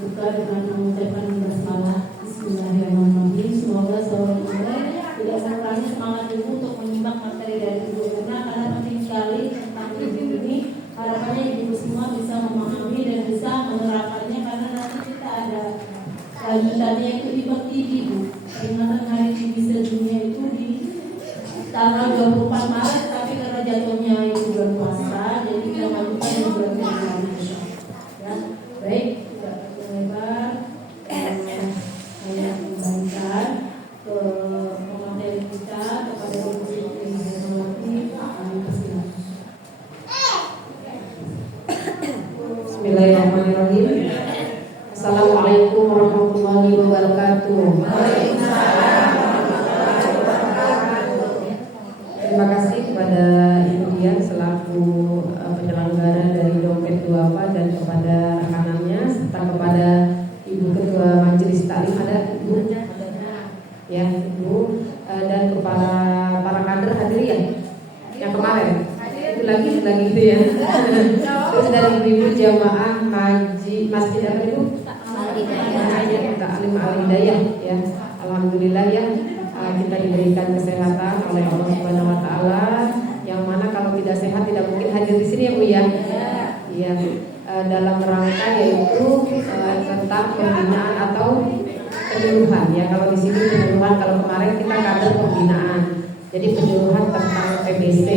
buka dengan mengucapkan basmalah. Bismillahirrahmanirrahim. Semoga seorang ibu tidak mengurangi semangat ibu untuk menyimak materi dari ibu karena penting sekali tentang ibu ini. Harapannya ibu semua bisa memahami dan bisa menerapkannya karena nanti kita ada lanjutannya itu di TV Bu. Peringatan Hari TV Sedunia itu di tanggal 24 Maret, tapi karena jatuhnya itu bulan puasa, jadi kita lakukan di bulan Februari. Ya, baik, tidak lebar. Saya kembalikan ke pemateri kita kepada Ibu Siti Hermawati. Bismillahirrahmanirrahim. Assalamualaikum warahmatullahi wabarakatuh. Terima kasih kepada Ibu Dian selaku penyelenggara dari Dompet Duafa dan kepada rekanannya serta kepada Ibu Ketua Majelis Taklim, ada Ibu ya Ibu, dan kepada para kader hadirin yang kemarin itu lagi itu ya. Terus dari Ibu jamaah haji masjid apa Ibu? Taklim Al-Hidayah ya. Alhamdulillah ya, kita diberikan kesehatan oleh Allah Subhanahu wa taala, yang mana kalau tidak sehat tidak mungkin hadir di sini ya Bu ya. Iya. Dalam rangka yaitu tentang pembinaan atau penyuluhan ya. Kalau di sini penyuluhan, kalau kemarin kita kader pembinaan. Jadi penyuluhan tentang TBC.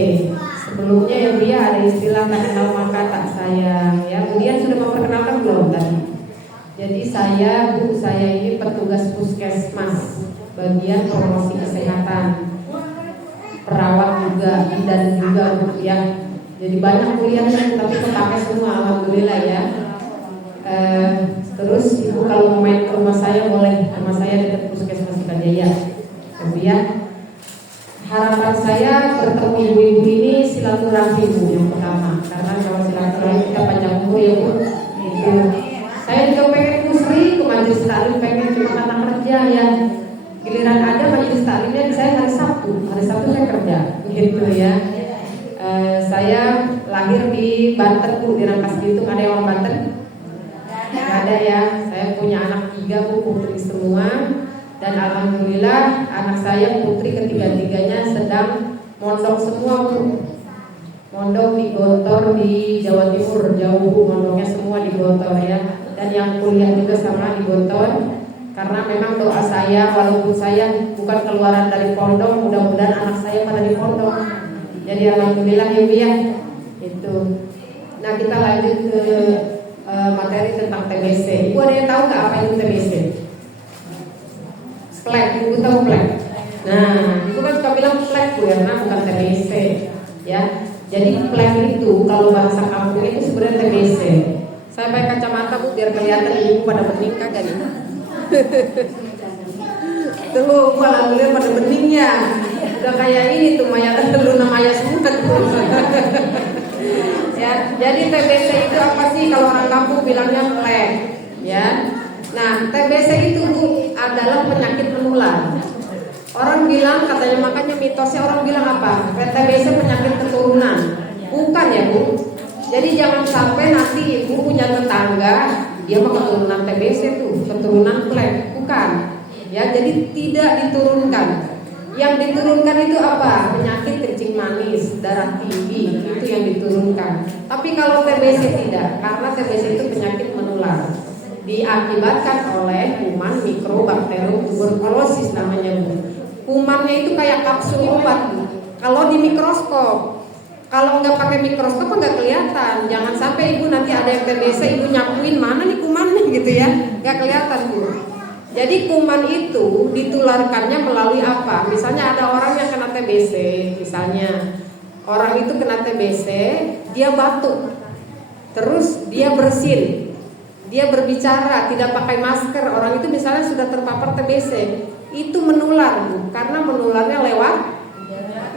Sebelumnya ya Bu ya ada istilah tak kenal maka tak sayang ya. Kemudian sudah memperkenalkan belum tadi? Jadi saya ini petugas puskesmas, bagian promosi kesehatan, perawat juga, bidan juga Bu ya. Jadi banyak kuliahnya tapi kepake semua, alhamdulillah ya. Terus Ibu kalau mau main ke rumah saya boleh, rumah saya dekat puskesmas Sukajaya Bu ya. Harapan saya bertemu ibu-ibu ini silaturahmi Bu yang pertama, karena kalau silaturahmi kita panjang umur ya Bu. Itu saya juga pengen musri ke majelis taklim, pengen cuma kata kerja ya. Giliran ada majelis taklimnya saya hari Sabtu saya kerja gitu ya. Saya lahir di Banten Bu, di Rangkas Bitung. Ada yang orang Banten? Nggak ada ya. Saya punya anak 3 Bu, putri semua. Dan alhamdulillah anak saya putri ketiga-tiganya sedang mondok semua Bu. Mondok di Gontor di Jawa Timur, jauh Bu, mondoknya semua di Gontor ya. Dan yang kuliah juga sama di Gontor. Karena memang doa saya, walaupun saya bukan keluaran dari pondok, mudah-mudahan anak saya pada di pondok. Jadi alhamdulillah ya Bu ya. Itu. Nah kita lanjut ke materi tentang TBC. Ibu ada yang tahu nggak apa itu TBC? Flek, Ibu tahu flek? Nah, Ibu kan suka bilang flek Bu ya, karena bukan TBC ya. Jadi flek itu kalau bahasa kampung itu sebenarnya TBC. Saya pakai kacamata Bu biar kelihatan Ibu pada bening kagak nih. Tuh, alhamdulillah pada beningnya. Udah kayak ini tuh Maya Luna Maya semua tuh. Ya, jadi TBC itu apa sih kalau orang kampung bilangnya flek ya. Nah, TBC itu Bu adalah penyakit menular. Orang bilang katanya, makanya mitosnya orang bilang apa? TBC penyakit keturunan. Bukan ya Bu. Jadi jangan sampai nanti Ibu punya tetangga dia mah keturunan TBC tuh, keturunan flek. Bukan. Ya, jadi tidak diturunkan. Yang diturunkan itu apa? Penyakit kencing manis, darah tinggi, itu yang diturunkan. Tapi kalau TBC tidak, karena TBC itu penyakit menular. Diakibatkan oleh kuman Mycobacterium tuberculosis namanya Bu. Kumannya itu kayak kapsul obat Bu. Kalau di mikroskop, kalau nggak pakai mikroskop nggak kelihatan. Jangan sampai Ibu nanti ada yang TBC, Ibu nyakuin mana nih kumannya gitu ya, nggak kelihatan Bu. Jadi kuman itu ditularkannya melalui apa? Misalnya ada orang yang kena TBC, misalnya orang itu kena TBC, dia batuk, terus dia bersin, dia berbicara tidak pakai masker, orang itu misalnya sudah terpapar TBC, itu menular Bu, karena menularnya lewat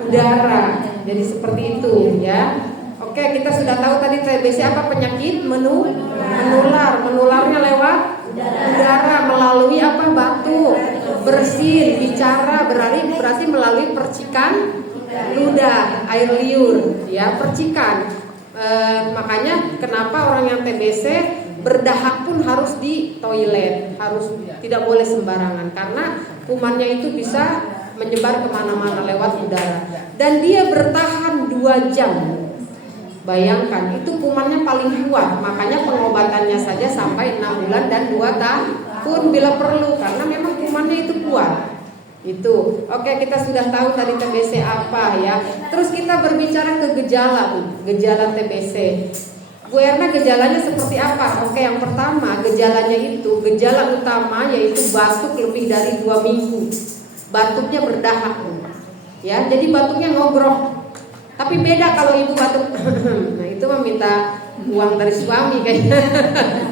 udara. Jadi seperti itu ya. Oke, kita sudah tahu tadi TBC apa? Penyakit menular, menularnya lewat udara melalui apa? Batuk, bersin, bicara, berarti melalui percikan ludah, air liur, ya percikan. Makanya kenapa orang yang TBC Berdahak pun harus di toilet, harus tidak boleh sembarangan karena kumannya itu bisa menyebar kemana-mana lewat udara. Dan dia bertahan 2 jam. Bayangkan, itu kumannya paling kuat. Makanya pengobatannya saja sampai 6 bulan dan 2 tahun bila perlu, karena memang kumannya itu kuat. Itu. Oke, kita sudah tahu tadi TBC apa ya. Terus kita berbicara ke gejala, gejala TBC. Bu Erna, gejalanya seperti apa? Oke, yang pertama gejalanya itu, gejala utama yaitu batuk lebih dari 2 minggu. Batuknya berdahak, ya, jadi batuknya ngogrok. Tapi beda kalau ibu batuk. Nah, itu meminta uang dari suami kayaknya.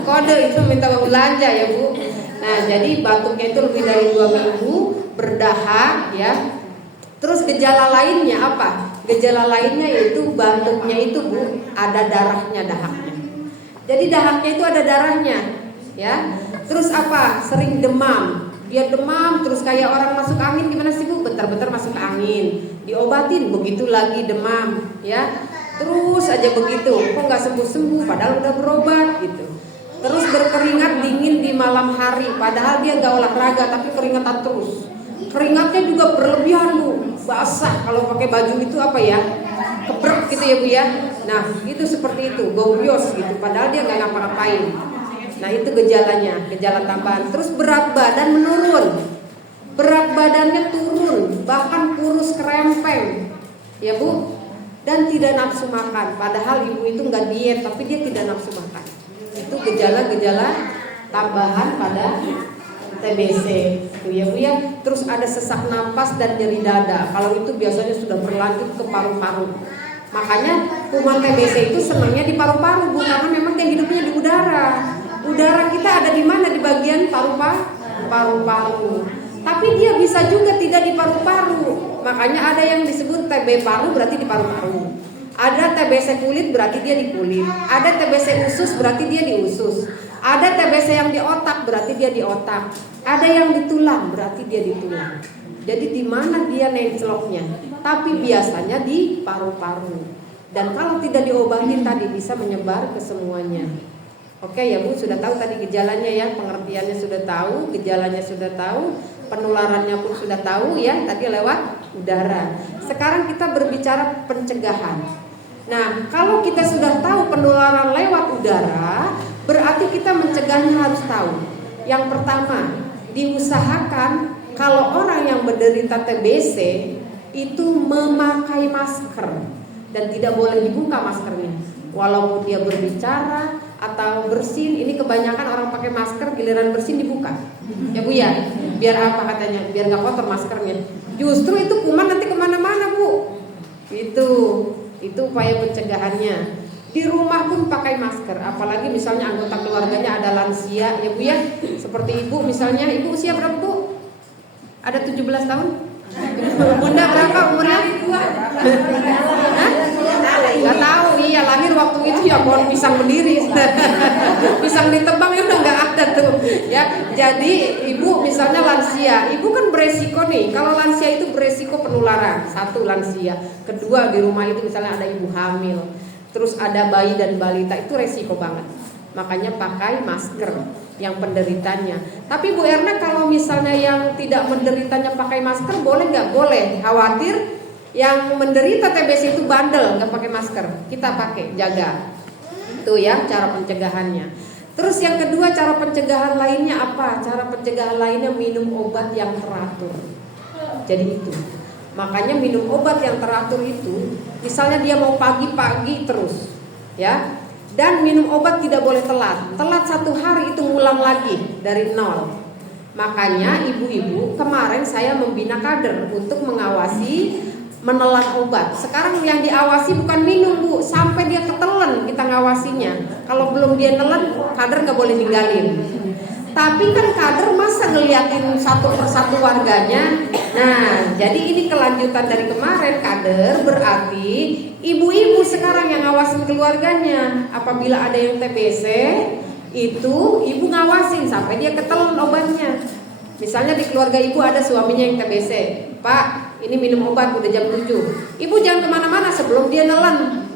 Kode itu minta uang belanja ya Bu. Nah, jadi batuknya itu lebih dari 2 minggu, berdahak ya. Terus gejala lainnya apa? Gejala lainnya yaitu batuknya itu Bu, ada darahnya, dahaknya. Jadi dahaknya itu ada darahnya, ya. Terus apa? Sering demam. Dia demam terus kayak orang masuk angin, gimana sih Bu? Bentar-bentar masuk angin. Diobatin begitu lagi demam, ya. Terus aja begitu. Kok nggak sembuh-sembuh padahal udah berobat gitu. Terus berkeringat dingin di malam hari, padahal dia nggak olahraga tapi keringatan terus. Keringatnya juga berlebihan Bu, basah. Kalau pakai baju itu apa ya, kebrek gitu ya Bu ya. Nah itu seperti itu, goyos gitu, padahal dia nggak ngapa-ngapain. Nah itu gejalanya, gejala tambahan. Terus berat badan menurun, berat badannya turun, bahkan kurus kerempeng ya Bu. Dan tidak nafsu makan, padahal ibu itu nggak diet tapi dia tidak nafsu makan. Itu gejala-gejala tambahan pada TBC itu ya Bu ya. Terus ada sesak napas dan nyeri dada. Kalau itu biasanya sudah berlanjut ke paru-paru. Makanya kuman TBC itu senangnya di paru-paru Bu, karena memang dia hidupnya di udara. Udara kita ada di mana? Di bagian paru-paru. Tapi dia bisa juga tidak di paru-paru. Makanya ada yang disebut TB paru, berarti di paru-paru. Ada TBC kulit, berarti dia di kulit. Ada TBC usus, berarti dia di usus. Ada TBC yang di otak, berarti dia di otak. Ada yang di tulang, berarti dia di tulang. Jadi di mana dia nenceloknya? Tapi biasanya di paru-paru. Dan kalau tidak diobati tadi bisa menyebar ke semuanya. Oke ya Bu, sudah tahu tadi gejalanya ya, pengertiannya sudah tahu, gejalanya sudah tahu, penularannya pun sudah tahu ya, tadi lewat udara. Sekarang kita berbicara pencegahan. Nah, kalau kita sudah tahu penularan lewat udara, berarti kita mencegahnya harus tahu. Yang pertama, diusahakan kalau orang yang menderita TBC itu memakai masker dan tidak boleh dibuka maskernya. Walaupun dia berbicara atau bersin, ini kebanyakan orang pakai masker, giliran bersin dibuka. Ya Bu ya, biar apa katanya? Biar nggak kotor maskernya. Justru itu kuman nanti kemana-mana Bu. Itu upaya pencegahannya. Di rumah pun pakai masker, apalagi misalnya anggota keluarganya ada lansia, ya Bu ya. Seperti ibu misalnya, ibu usia berapa Bu? Ada 17 tahun? Bunda berapa umurnya? Gak tahu, iya lahir waktu itu ya pohon pisang berdiri. Pisang ditebang ya udah gak ada tuh ya. Jadi ibu misalnya lansia, ibu kan beresiko nih. Kalau lansia itu beresiko penularan. Satu, lansia. Kedua, di rumah itu misalnya ada ibu hamil, terus ada bayi dan balita, itu resiko banget. Makanya pakai masker yang penderitanya. Tapi Bu Erna, kalau misalnya yang tidak menderitanya pakai masker, boleh nggak? Boleh. Khawatir yang menderita TBC itu bandel nggak pakai masker, kita pakai, jaga. Itu ya cara pencegahannya. Terus yang kedua, cara pencegahan lainnya apa? Cara pencegahan lainnya minum obat yang teratur. Jadi itu. Makanya minum obat yang teratur itu, misalnya dia mau pagi-pagi terus, ya. Dan minum obat tidak boleh telat. Telat 1 hari itu ngulang lagi dari nol. Makanya ibu-ibu kemarin saya membina kader untuk mengawasi menelan obat. Sekarang yang diawasi bukan minum Bu, sampai dia ketelan kita ngawasinya. Kalau belum dia nelen, kader nggak boleh ninggalin. Tapi kan kader masa ngeliatin satu persatu warganya. Nah, jadi ini kelanjutan dari kemarin. Kader berarti ibu-ibu sekarang yang ngawasin keluarganya. Apabila ada yang TBC, itu ibu ngawasin sampai dia ketelan obatnya. Misalnya di keluarga ibu ada suaminya yang TBC, Pak, ini minum obat udah jam 7. Ibu jangan kemana-mana sebelum dia nelen.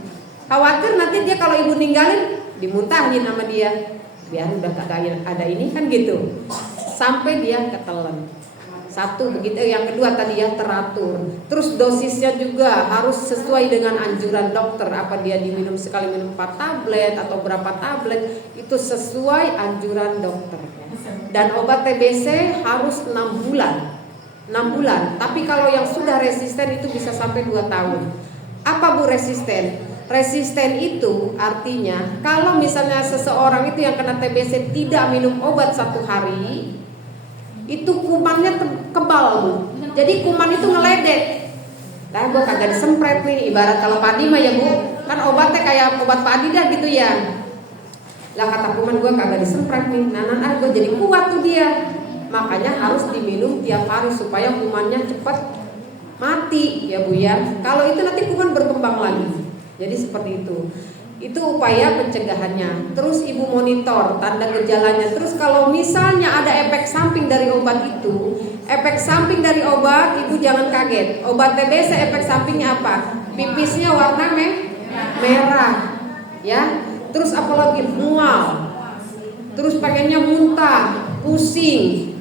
Khawatir nanti dia kalau ibu ninggalin dimuntahin sama dia. biar udah kagak ada ini kan gitu, sampai dia ketelan. Satu begitu, yang kedua tadi ya teratur. Terus dosisnya juga harus sesuai dengan anjuran dokter. Apa dia diminum sekali minum 4 tablet atau berapa tablet, itu sesuai anjuran dokter. Dan obat TBC harus 6 bulan. 6 bulan. Tapi kalau yang sudah resisten itu bisa sampai 2 tahun. Apa Bu resisten? Resisten itu artinya kalau misalnya seseorang itu yang kena TBC tidak minum obat 1 hari, itu kumannya kebal Bu. Jadi kuman itu ngeledek. Nah gue kagak disempret nih. Ibarat kalau padi mah ya Bu, kan obatnya kayak obat padi dah gitu ya. Lah kata kuman gue kagak disempret nih. Nah gue jadi kuat tuh dia. Makanya harus diminum tiap hari supaya kumannya cepat mati ya Bu ya. Kalau itu nanti kuman berkembang lagi. Jadi seperti itu. Itu upaya pencegahannya. Terus ibu monitor tanda gejalanya. Terus kalau misalnya ada efek samping dari obat itu, efek samping dari obat ibu jangan kaget. Obat TBC efek sampingnya apa? Pipisnya warna merah, ya. Terus apalagi mual. Terus pengennya muntah, pusing.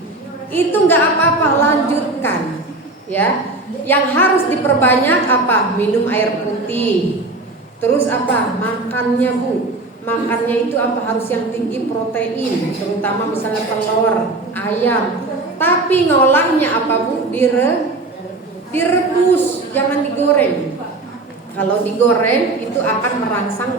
Itu nggak apa-apa, lanjutkan, ya. Yang harus diperbanyak apa? Minum air putih. Terus apa? Makannya Bu. Makannya itu apa? Harus yang tinggi protein, terutama misalnya telur, ayam. Tapi ngolahnya apa Bu? Direbus, jangan digoreng. Kalau digoreng itu akan merangsang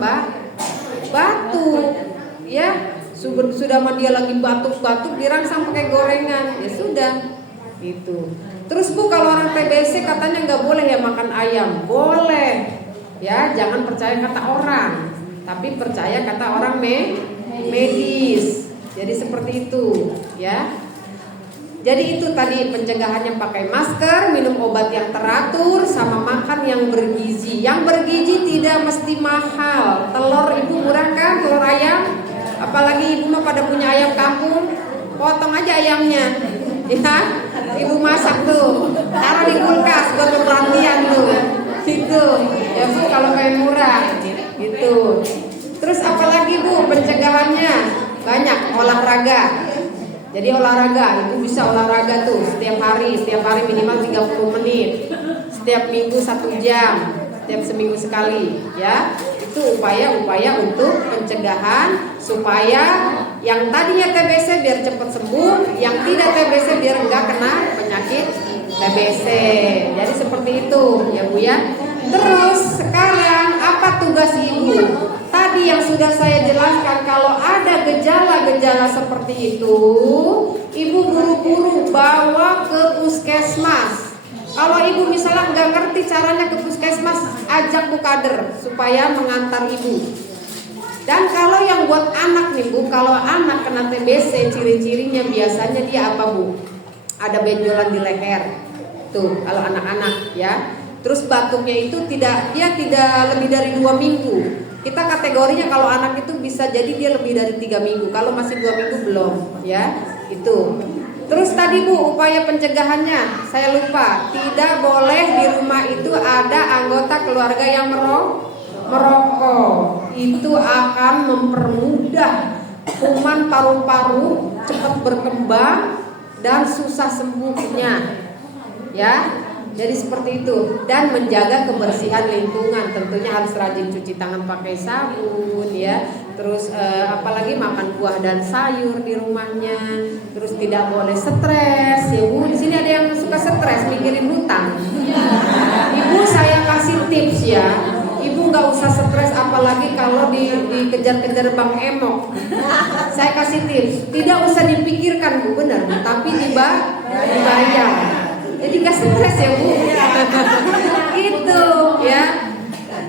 batu. Ya, sudah mah dia lagi batuk-batuk dirangsang pakai gorengan. Ya sudah. Gitu. Terus Bu, kalau orang TBC katanya nggak boleh ya makan ayam. Boleh. Ya, jangan percaya kata orang, tapi percaya kata orang medis. Jadi seperti itu, ya. Jadi itu tadi pencegahannya pakai masker, minum obat yang teratur, sama makan yang bergizi. Yang bergizi tidak mesti mahal. Telur ibu murah kan, telur ayam. Apalagi ibu mah pada punya ayam kampung, potong aja ayamnya, ya. Ibu masak tuh, taruh di kulkas buat pemberhentian tuh. Gitu ya Bu, kalau pengen murah gitu. Terus apalagi Bu pencegahannya? Banyak, olahraga. Jadi olahraga, Ibu bisa olahraga tuh setiap hari minimal 30 menit. Setiap minggu 1 jam, setiap seminggu sekali, ya. Itu upaya-upaya untuk pencegahan supaya yang tadinya TBC biar cepat sembuh, yang tidak TBC biar enggak kena penyakit TBC. Jadi seperti itu ya Bu ya. Terus sekarang apa tugas ibu? Tadi yang sudah saya jelaskan, kalau ada gejala-gejala seperti itu, ibu buru-buru bawa ke puskesmas. Kalau ibu misalnya nggak ngerti caranya ke puskesmas, ajak Bu Kader supaya mengantar ibu. Dan kalau yang buat anak nih Bu, kalau anak kena TBC ciri-cirinya biasanya dia apa Bu? Ada benjolan di leher. Tuh, kalau anak-anak ya. Terus batuknya itu tidak lebih dari 2 minggu. Kita kategorinya kalau anak itu bisa jadi dia lebih dari 3 minggu. Kalau masih 2 minggu belum, ya. Itu. Terus tadi Bu, upaya pencegahannya saya lupa. Tidak boleh di rumah itu ada anggota keluarga yang merokok. Itu akan mempermudah kuman paru-paru cepat berkembang dan susah sembuhnya. Ya. Jadi seperti itu. Dan menjaga kebersihan lingkungan. Tentunya harus rajin cuci tangan pakai sabun ya. Terus apalagi makan buah dan sayur di rumahnya. Terus tidak boleh stres ya Bu. Di sini ada yang suka stres mikirin hutang. Ibu saya kasih tips ya. Ibu nggak usah stres apalagi kalau dikejar-kejar Bang Emok. Saya kasih tips. Tidak usah dipikirkan Bu, benar. Tapi dibayar. Jadi gak stres ya Bu. Itu ya.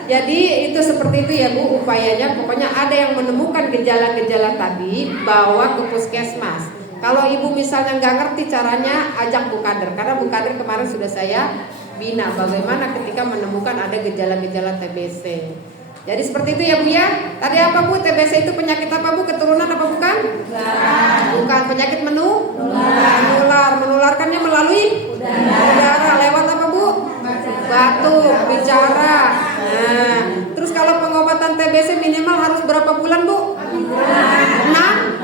Jadi itu seperti itu ya Bu upayanya. Pokoknya ada yang menemukan gejala-gejala tadi, bawa ke puskesmas. Kalau ibu misalnya gak ngerti caranya, ajak Bu Kader. Karena Bu Kader kemarin sudah saya bina bagaimana ketika menemukan ada gejala-gejala TBC. Jadi seperti itu ya Bu ya. Tadi apa Bu? TBC itu penyakit apa Bu? Keturunan apa bukan? Bukan. Penyakit menular. Menularkannya melalui udara. Lewat apa Bu? Batuk, bicara. Nah, terus kalau pengobatan TBC minimal harus berapa bulan Bu? 6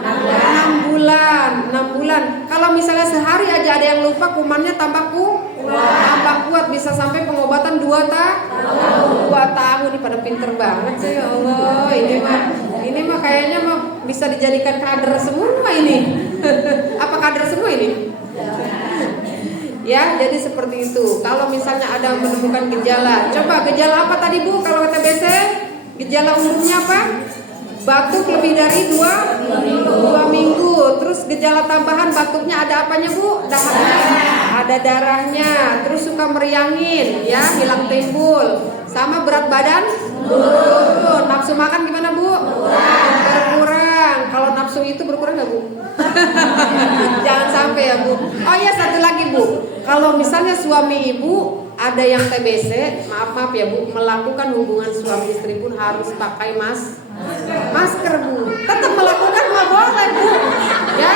Kalau misalnya sehari aja ada yang lupa, kumannya tambah kuat, bisa sampai pengobatan 2 tahun. Ini pada pinter banget sih, ya Allah. Ini mah kayaknya bisa dijadikan kader semua ini. Apa kader semua ini? Ya, jadi seperti itu. Kalau misalnya ada menemukan gejala, coba gejala apa tadi Bu? Kalau TBC, gejala umumnya apa? Batuk lebih dari 2 minggu. Terus gejala tambahan batuknya ada apanya Bu? Ada darahnya. Terus suka meriangin, ya, hilang timbul. Sama berat badan turun. Nafsu makan gimana Bu? Berkurang. Kalau nafsu itu berkurang nggak Bu? Jangan sampai ya Bu. Oh ya, satu lagi Bu. Kalau misalnya suami ibu ada yang TBC, maaf ya Bu, melakukan hubungan suami istri pun harus pakai masker Bu. Tetap melakukan mah boleh Bu. Ya,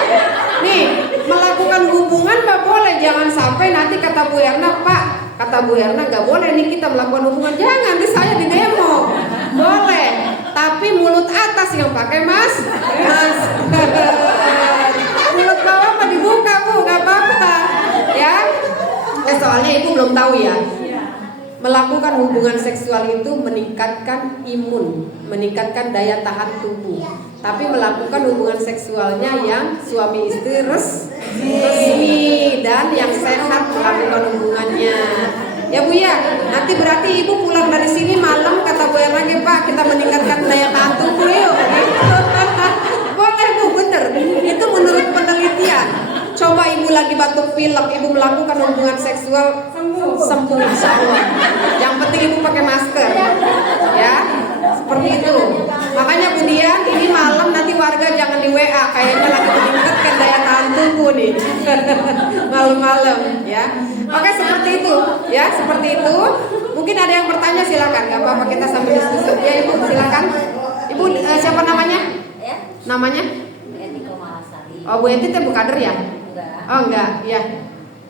nih melakukan hubungan mah boleh. Jangan sampai nanti kata Bu Erna, kata Bu Erna nggak boleh nih kita melakukan hubungan. Jangan, di saya di demo boleh. Tapi mulut atas yang pakai masker. Mulut bawah mah dibuka Bu, nggak apa-apa. Ya. Soalnya ibu belum tahu ya. Melakukan hubungan seksual itu meningkatkan imun, meningkatkan daya tahan tubuh. Tapi melakukan hubungan seksualnya yang suami istri resmi dan yang sehat melakukan hubungannya. Ya Bu ya, nanti berarti ibu pulang dari sini malam kata Bu Erna, Pak, kita meningkatkan daya tahan tubuh yuk. Boleh Bu, bener. Itu menurut penelitian. Coba ibu lagi batuk pilek, ibu melakukan hubungan seksual sembuh insya Allah. Yang penting ibu pakai masker, ya, seperti itu. Makanya kemudian ini malam nanti warga jangan di WA, kayaknya lagi meningkatkan daya tahan tubuh nih, malam-malam, ya. Oke, seperti itu, ya, seperti itu. Mungkin ada yang bertanya, silakan, nggak apa-apa kita sambil diskusi. Ya ibu, silakan. Ibu siapa namanya? Namanya? Oh Bu Enti itu Bu kader ya? Oh enggak, ya.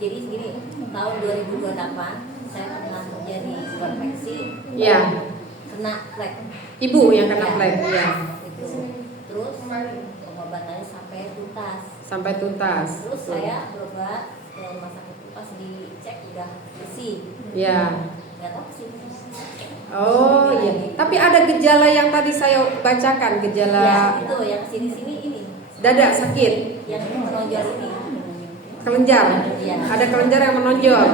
Jadi segini, tahun 2028 saya pernah jadi konveksi. Iya. Kena flek. Ibu yang kena flek, iya. Itu. Terus pengobatannya sampai tuntas. Sampai tuntas. Terus saya berobat ke rumah sakit, pas dicek udah bersih. Iya. Nggak tahu sih. Oh iya. Tapi ada gejala yang tadi saya bacakan, gejala. Ya, itu yang sini ini. Dada sakit. Yang menonjol ini. Kelenjar. Iya. Ada kelenjar yang menonjol.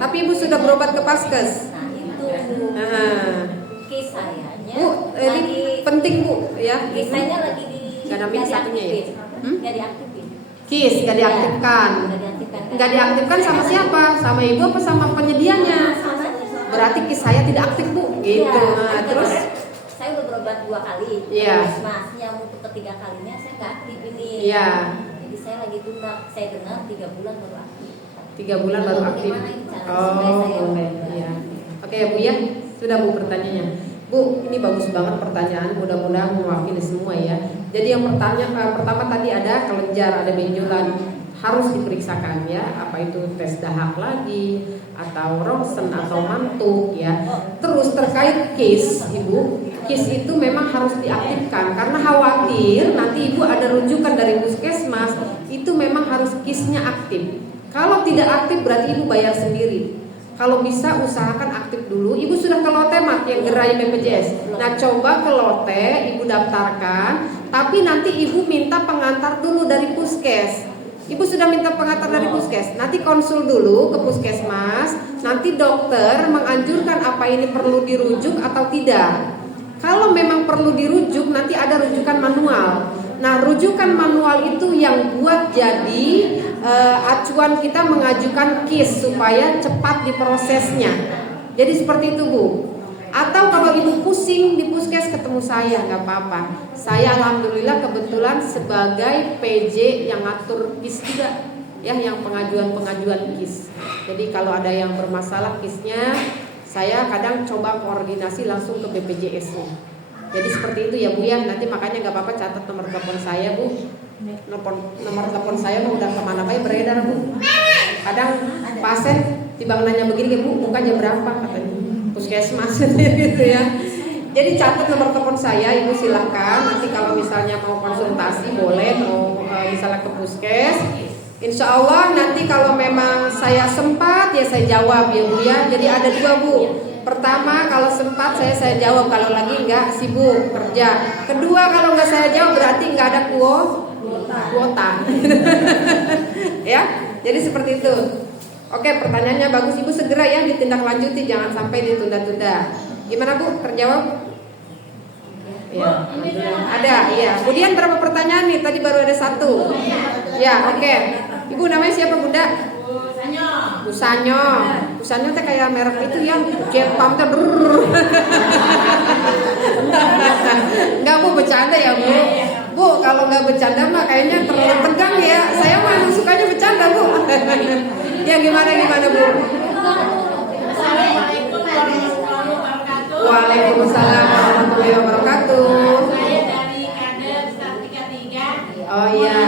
Tapi ibu sudah berobat ke Paskes. Nah itu. Case sayanya. Bu, ini penting Bu, ya. Case saya lagi di. Gak ada min satunya ya. Nggak diaktifin. KIS gak diaktifkan. Gak diaktifkan sama siapa? Sama ibu apa sama penyedianya? Berarti KIS saya tidak aktif Bu. Gitu. Nah, terus saya udah berobat 2 kali. Iya. Masnya untuk ketiga kalinya saya nggak aktif ini. Iya. Jadi saya lagi tunda. Saya dengar 3 bulan baru aktif. 3 bulan baru aktif. Oh, boleh. Iya. Oke ya Bu ya. Sudah Bu pertanyaannya. Bu, ini bagus banget pertanyaan. Mudah-mudahan mewakili semua ya. Jadi yang pertama tadi ada kelenjar, ada benjolan, harus diperiksakan ya. Apa itu tes dahak lagi, atau ronsen atau mantuk ya. Terus terkait KIS, Ibu, KIS itu memang harus diaktifkan karena khawatir nanti Ibu ada rujukan dari puskesmas, itu memang harus KIS-nya aktif. Kalau tidak aktif berarti Ibu bayar sendiri. Kalau bisa usahakan aktif dulu. Ibu sudah ke Lote Mat yang gerai BPJS. Nah coba ke Lote, Ibu daftarkan. Tapi nanti Ibu minta pengantar dulu dari puskes. Ibu sudah minta pengantar dari puskes. Nanti konsul dulu ke puskesmas. Nanti dokter menganjurkan apa ini perlu dirujuk atau tidak. Kalau memang perlu dirujuk, nanti ada rujukan manual. Nah, rujukan manual itu yang buat jadi acuan kita mengajukan KIS supaya cepat diprosesnya. Jadi seperti itu Bu. Atau kalau Ibu pusing di puskes ketemu saya, nggak apa-apa. Saya alhamdulillah kebetulan sebagai PJ yang ngatur KIS juga, ya, yang pengajuan KIS. Jadi kalau ada yang bermasalah KIS-nya, saya kadang coba koordinasi langsung ke BPJS-nya. Jadi seperti itu ya Bu ya. Nanti makanya nggak apa-apa catat nomor telepon saya Bu. Nomor telepon saya mau udah kemana aja beredar Bu. Kadang pasien tiba nanya begini Bu, buka jam berapa katanya. Puskesmas gitu ya. Jadi catat nomor telepon saya, Ibu silakan. Nanti kalau misalnya mau konsultasi boleh, mau misalnya ke puskes. Insya Allah nanti kalau memang saya sempat ya saya jawab ya Bu ya. Jadi ada 2 Bu. Pertama kalau sempat saya jawab, kalau lagi nggak sibuk kerja. Kedua kalau nggak saya jawab berarti nggak ada kuota. Ya, jadi seperti itu. Oke, pertanyaannya bagus Ibu, segera ya ditindaklanjuti, jangan sampai ditunda-tunda. Gimana Bu? Terjawab? Ya. Ada, iya. Kemudian berapa pertanyaan nih? Tadi baru ada 1. Ya, oke. Ibu namanya siapa Bunda? Bu Sanyo. Bu Sanyo teh kayak merek itu ya, Jepang teh. Enggak Bu, bercanda ya Bu. Bu, kalau nggak bercanda mah kayaknya terlalu tegang ya. Saya mah sukanya bercanda Bu. Ya gimana Bu? Waalaikumsalam warahmatullahi wabarakatuh. Saya dari kader Statika 3. Oh iya.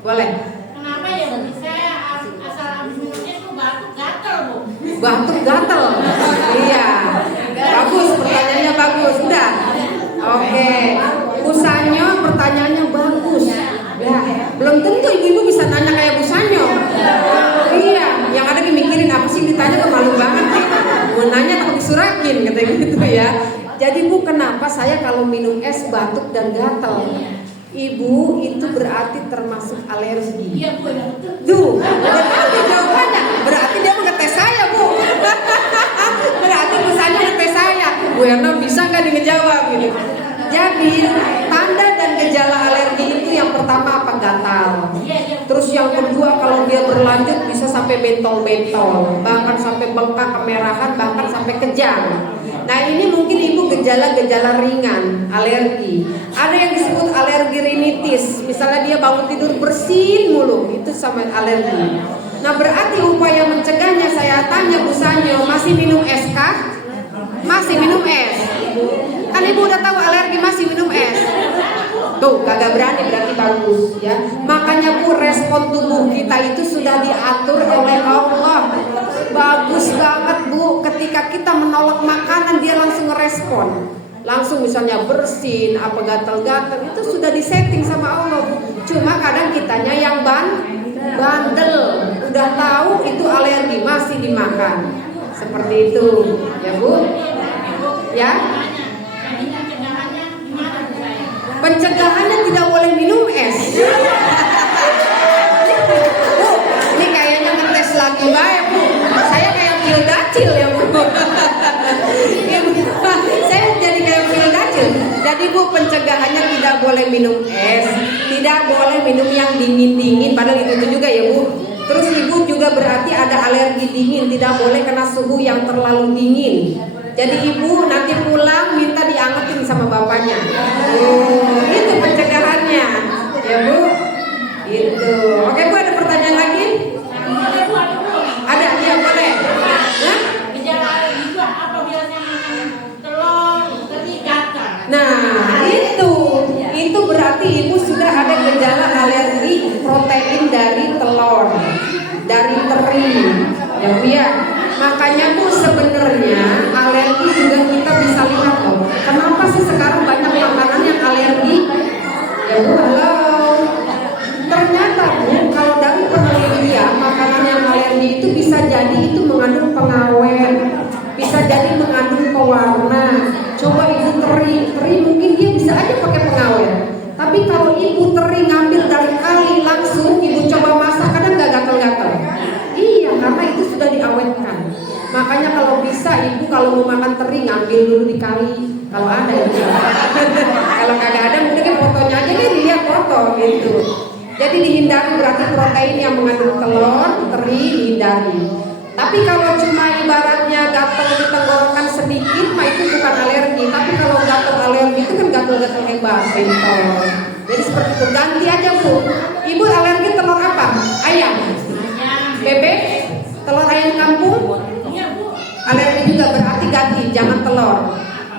Boleh. Kenapa ya Bu? Saya asal habis minumnya itu batuk gatel Bu. Batuk gatel. Iya. Bagus, pertanyaannya bagus. Udah. Oke. Bu Sanyo pertanyaannya bagus. Ya, belum tentu ibu-ibu bisa nanya kayak Bu Sanyo. Iya, yang ada mikirin apa sih ditanya, tuh malu banget nih. Mau nanya takut disurakin katanya gitu ya. Jadi Bu, kenapa saya kalau minum es batuk dan gatal? Ibu itu berarti termasuk alergi. Iya Bu, ya betul. Tuh, udah tahu jawabannya. Berarti dia mau ngetes saya Bu. Berarti Bu Sanyo ngetes saya. Bu Erna bisa nggak nih ngejawab gitu. Jadi tanda dan gejala alergi itu yang pertama apa? Gatal. Terus yang kedua kalau dia berlanjut bisa sampai bentol-bentol, bahkan sampai bengkak, kemerahan, bahkan sampai kejang. Nah ini mungkin ibu gejala-gejala ringan alergi. Ada yang disebut alergi rinitis. Misalnya dia bangun tidur bersin mulu, itu sama alergi. Nah berarti upaya mencegahnya, saya tanya Bu Sanyo, masih minum es kah? Masih minum es. Kan ibu udah tahu alergi masih minum es. Tuh kagak berani, berarti bagus ya. Makanya Bu, respon tubuh kita itu sudah diatur oleh Allah. Bagus banget Bu, ketika kita menolak makanan dia langsung ngerespon. Langsung misalnya bersin, apa gatal-gatal, itu sudah disetting sama Allah Bu. Cuma kadang kitanya yang bandel, udah tahu itu alergi masih dimakan. Seperti itu ya Bu. Ya. Pencegahannya tidak boleh minum es. Bu, ini kayaknya ngetes lagi baik Bu. Saya kayak pil dacil ya Bu. Saya jadi kayak pil dacil. Jadi Bu, pencegahannya tidak boleh minum es, tidak boleh minum yang dingin-dingin. Padahal itu juga ya Bu. Terus ibu juga berarti ada alergi dingin, tidak boleh kena suhu yang terlalu dingin. Jadi ibu nanti pulang minta diangetin sama bapaknya. Itu pencegahannya, ya Bu. Itu. Oke Bu, ada pertanyaan lagi? Ada, ya boleh. Hah? Gejala alergi itu apa biasanya makan telur, teri, gatal. Nah itu berarti ibu sudah ada gejala alergi protein dari telur, dari teri, ya Bu ya. Makanya Bu, sebenarnya alergi juga kita bisa lihat loh. Kenapa sih sekarang banyak makanan yang alergi? Ya Bu, halo. Ternyata Bu, kalau dari penelitian makanan yang alergi itu bisa jadi itu mengandung pengawet, bisa jadi mengandung pewarna. Coba ibu teri mungkin dia bisa aja pakai pengawet. Tapi kalau ibu teri ngambil dari kali langsung ibu coba masak, kadang nggak gatal-gatal. Iya, karena itu sudah diawetkan. Makanya kalau bisa ibu kalau mau makan teri ngambil dulu di kali, kalau ada ya. Kalau kagak ada mungkin fotonya aja deh, dilihat foto gitu. Jadi dihindari berarti protein yang mengandung telur, teri dihindari. Tapi kalau cuma ibaratnya gatal di tenggorokan sedikit, mah itu bukan alergi. Tapi kalau gatal alergi itu kan gatal-gatal hebat, bentol. Jadi seperti itu, ganti aja Bu. Ibu alergi telur apa? Ayam, bebek, telur ayam kampung. Alergi juga berarti ganti, jangan telur.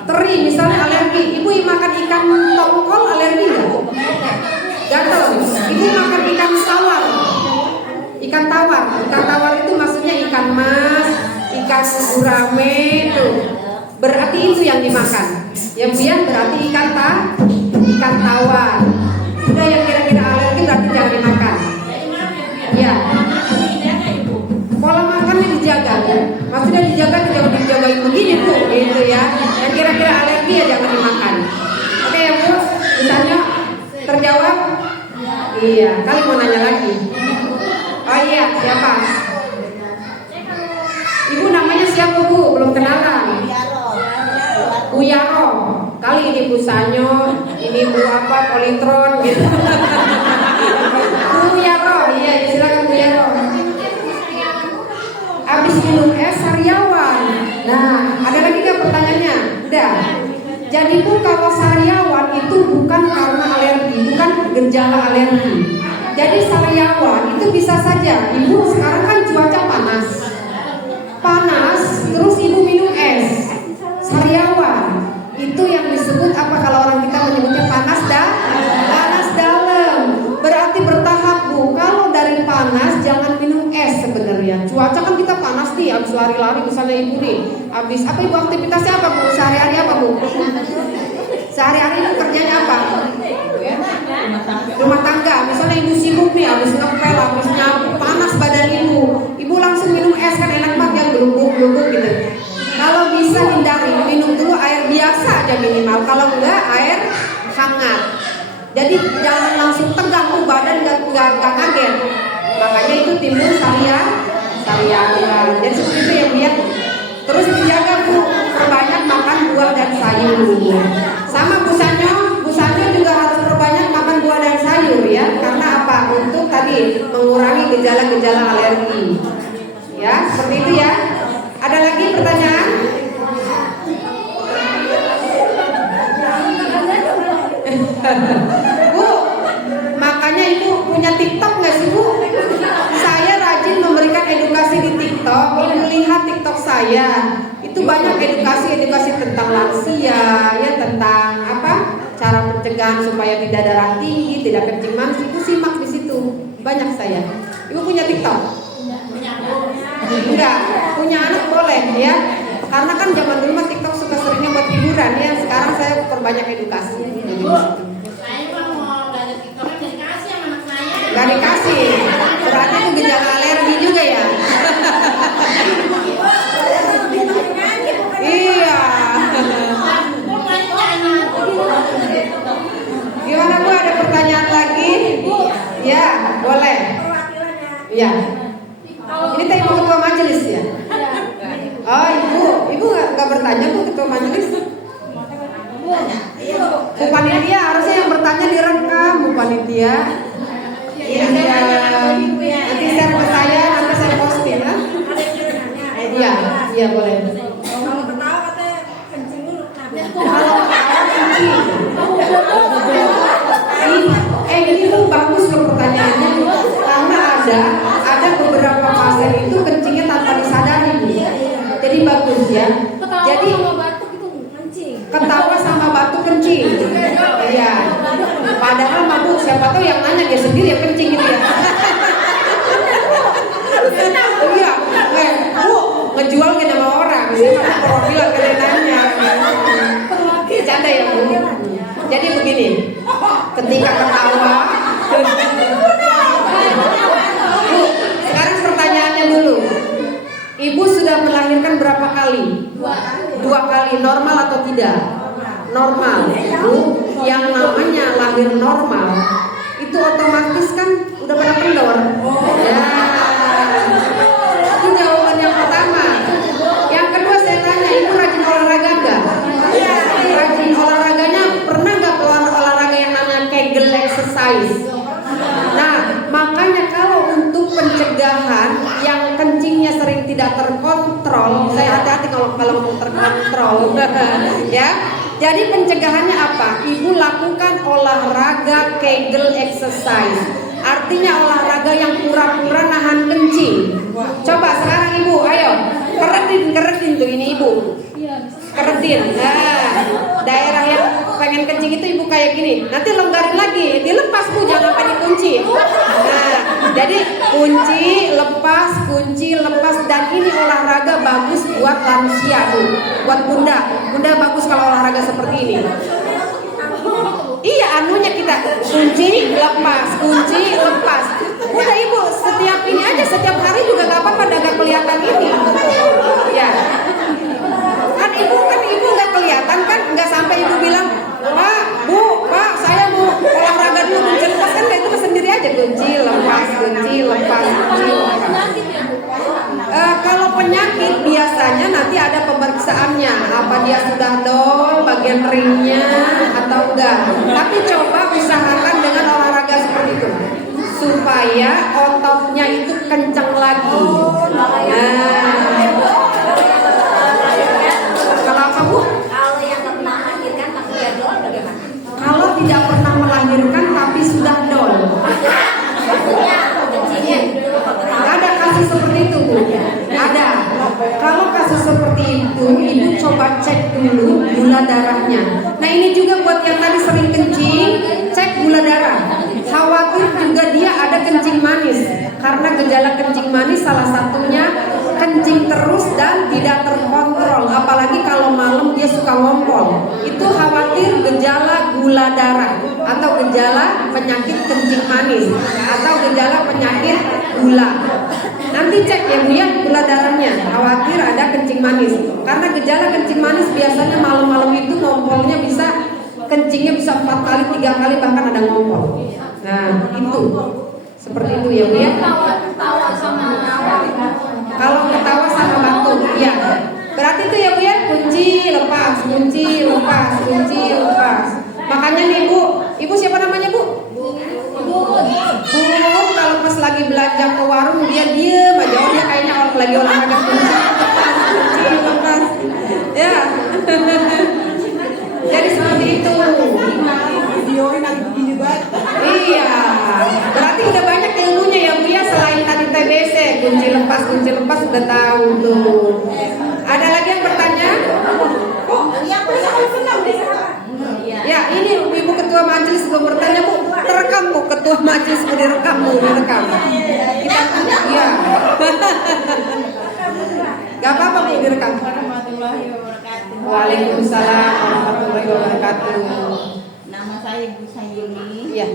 Teri misalnya alergi, ibu makan ikan tongkol alergi nggak? Gatal. Ibu makan ikan tawar. Ikan tawar itu maksudnya ikan mas, ikan gurame tuh. Berarti itu yang dimakan. Yang Bu ya, berarti ikan tawar. Udah yang kira-kira alergi berarti jangan dimakan. Iya. Dijaga ibu. Pola makannya dijaga, Bu. Maksudnya dijaga jangan dijagain begini, Bu, gitu ya. Yang kira-kira alergi ya jangan dimakan. Oke ya, Bu. Misalnya terjawab? Iya. Kali mau nanya lagi. Oh iya, siapa? Ibu namanya siapa, Bu? Belum kenalan. Bu Yaro. Kali ini Bu Sanyo, ini Bu apa? Politron gitu. Bu Yaro, iya silakan Bu Yaro. Abis minum es sariawan. Nah, ada lagi nggak pertanyaannya? Udah. Jadi Bu, kalau sariawan itu bukan karena alergi, bukan gejala alergi. Jadi sariawan itu bisa saja. Ibu sekarang kan cuaca panas, terus ibu minum es sariawan. Itu yang disebut apa kalau orang kita menyebutnya panas dalam. Berarti bertahap, Bu. Kalau dari panas jangan minum es sebenarnya. Cuaca kan kita panas nih, habis lari-lari misalnya ibu nih. Habis apa ibu aktivitasnya apa, Bu? Sehari-hari apa, Bu? Sehari-hari ibu kerjanya apa? Rumah tangga. Misalnya ibu sibuk nih, habis ngepel, habis nyapu, panas badan ibu. Ibu langsung minum es kan enak banget ya, gelubuk-gelubuk gitu. Kalau bisa hindari, minum dulu air biasa aja minimal. Kalau enggak air hangat. Jadi jangan langsung tegang tuh badan, nggak kaget. Makanya itu timbul sariawan. Jadi seperti itu ya, Bu ya. Terus dijaga, Bu, perbanyak makan buah dan sayur. Sama Bu Sanyo juga harus perbanyak makan buah dan sayur ya. Karena apa? Untuk tadi mengurangi gejala-gejala alergi. Ya, seperti itu ya. Ada lagi pertanyaan? Bu, makanya ibu punya TikTok nggak sih, Bu? Saya rajin memberikan edukasi di TikTok. Ibu lihat TikTok saya, itu banyak edukasi tentang lansia, ya tentang apa? Cara pencegahan supaya tidak darah tinggi, tidak kencing manis. Ibu simak di situ, banyak saya. Ibu punya TikTok? Enggak, punya anak boleh ya. Karena kan zaman dulu mah TikTok suka seringnya buat hiburan ya. Sekarang saya perbanyak edukasi. Bu, saya mau belajar TikTok dikasih sama anak saya. Gak dikasih. Berarti itu gejala alergi juga ya. Iya. Gimana, Bu? Ada pertanyaan lagi? Ya, boleh. Iya. Ini tadi Bu ketua majelis ya? Oh, ibu nggak bertanya, Bu, ketua majelis? Bu panitia harusnya yang bertanya direkam, Bu panitia. Nanti share ke saya, nanti saya posting ya. Iya boleh. Kalau ketawa katanya kencing dulu. Kalau kencing. Ini tuh bagus loh pertanyaannya, karena ada beberapa pasien itu kencingnya tanpa disadari, Bu. Jadi bagus ya. Jadi Sama batuk itu kencing. ketawa sama batuk kencing. Iya. Padahal mah, Bu, siapa tahu yang nanya dia sendiri yang kencing gitu ya. Iya. Bu, ngejual ke nama orang. Saya mah profil kalian nanya. Canda ya, Bu. Jadi begini. Ketika ketawa. Bu, sekarang pertanyaannya dulu. Ibu sudah melahirkan berapa kali? 2 kali. Normal atau tidak? Normal. Bu, yang namanya lahir normal itu otomatis kan udah pada kendor. Ya. Itu jawaban yang pertama. Yang kedua saya tanya, ibu rajin olahraga enggak? Rajin olahraganya, pernah nggak olahraga yang namanya Kegel exercise? Nah, makanya kalau untuk pencegahan yang kencingnya sering tidak terkontrol, saya hati-hati kalau terkontrol, ya. Jadi pencegahannya apa? Ibu lakukan olahraga Kegel exercise. Artinya olahraga yang pura-pura nahan kencing. Coba sekarang Ibu, ayo keretin tuh ini Ibu. Keretin. Nah, daerah yang pengen kencing itu Ibu kayak gini. Nanti longgarin lagi, dilepas Bu, jangan sampai dikunci. Nah, jadi kunci, lepas, dan ini olahraga bagus buat lansia Bu, buat bunda bagus kalau olahraga seperti ini. Iya, anunya kita kunci, lepas. Udah Ibu, setiap apa dia sudah dol bagian ringnya atau enggak. Tapi coba usahakan dengan olahraga seperti itu supaya ototnya itu kencang lagi. Kalau apa Bu? Kalau yang nggak pernah melahirkan tapi dia dol bagaimana? Kalau tidak pernah melahirkan tapi sudah dol. Maksudnya kencingnya gitu apa ketawa? Ada kasus seperti itu Bu. Ada. Kalau kasus seperti itu, ibu coba cek dulu gula darahnya. Nah ini juga buat yang tadi sering kencing, cek gula darah. Khawatir juga dia ada kencing manis. Karena gejala kencing manis salah satunya kencing terus dan tidak terkontrol. Apalagi kalau malam dia suka ngompol. Itu khawatir gejala gula darah atau gejala penyakit kencing manis atau gejala penyakit gula. Nanti cek ya Bu ya gula darahnya. Khawatir ada kencing manis. Karena gejala kencing manis biasanya malam-malam itu ngompolnya bisa, kencingnya bisa 4 kali, 3 kali bahkan ada ngompol. Nah itu seperti itu ya Bu ya. Ketawa sama Kalau ketawa sama batuk, iya. Berarti itu ya Bu ya, kunci lepas, kunci lepas, kunci lepas. Makanya nih Bu, Ibu siapa namanya Bu? Bu, kalau pas lagi belanja ke warung dia diem aja, oh dia kayaknya orang lagi olahraga kunci lepas. Ya. Jadi seperti itu. Videoin lagi begini banget. Iya. Berarti udah banyak ilmunya ya Bu ya, selain tadi TBC, kunci lepas udah tahu tuh. Ada lagi yang bertanya? Ya, ini Ibu Ketua Majelis belum bertanya Bu. Terekam Bu, Ketua Majelis Bu, direkam Bu, direkam. Kita, iya. Gak apa-apa Bu, direkam. warahmatullahi wabarakatuh. Waalaikumsalam warahmatullahi wabarakatuh. Nama saya Bu Sayuni. Iya.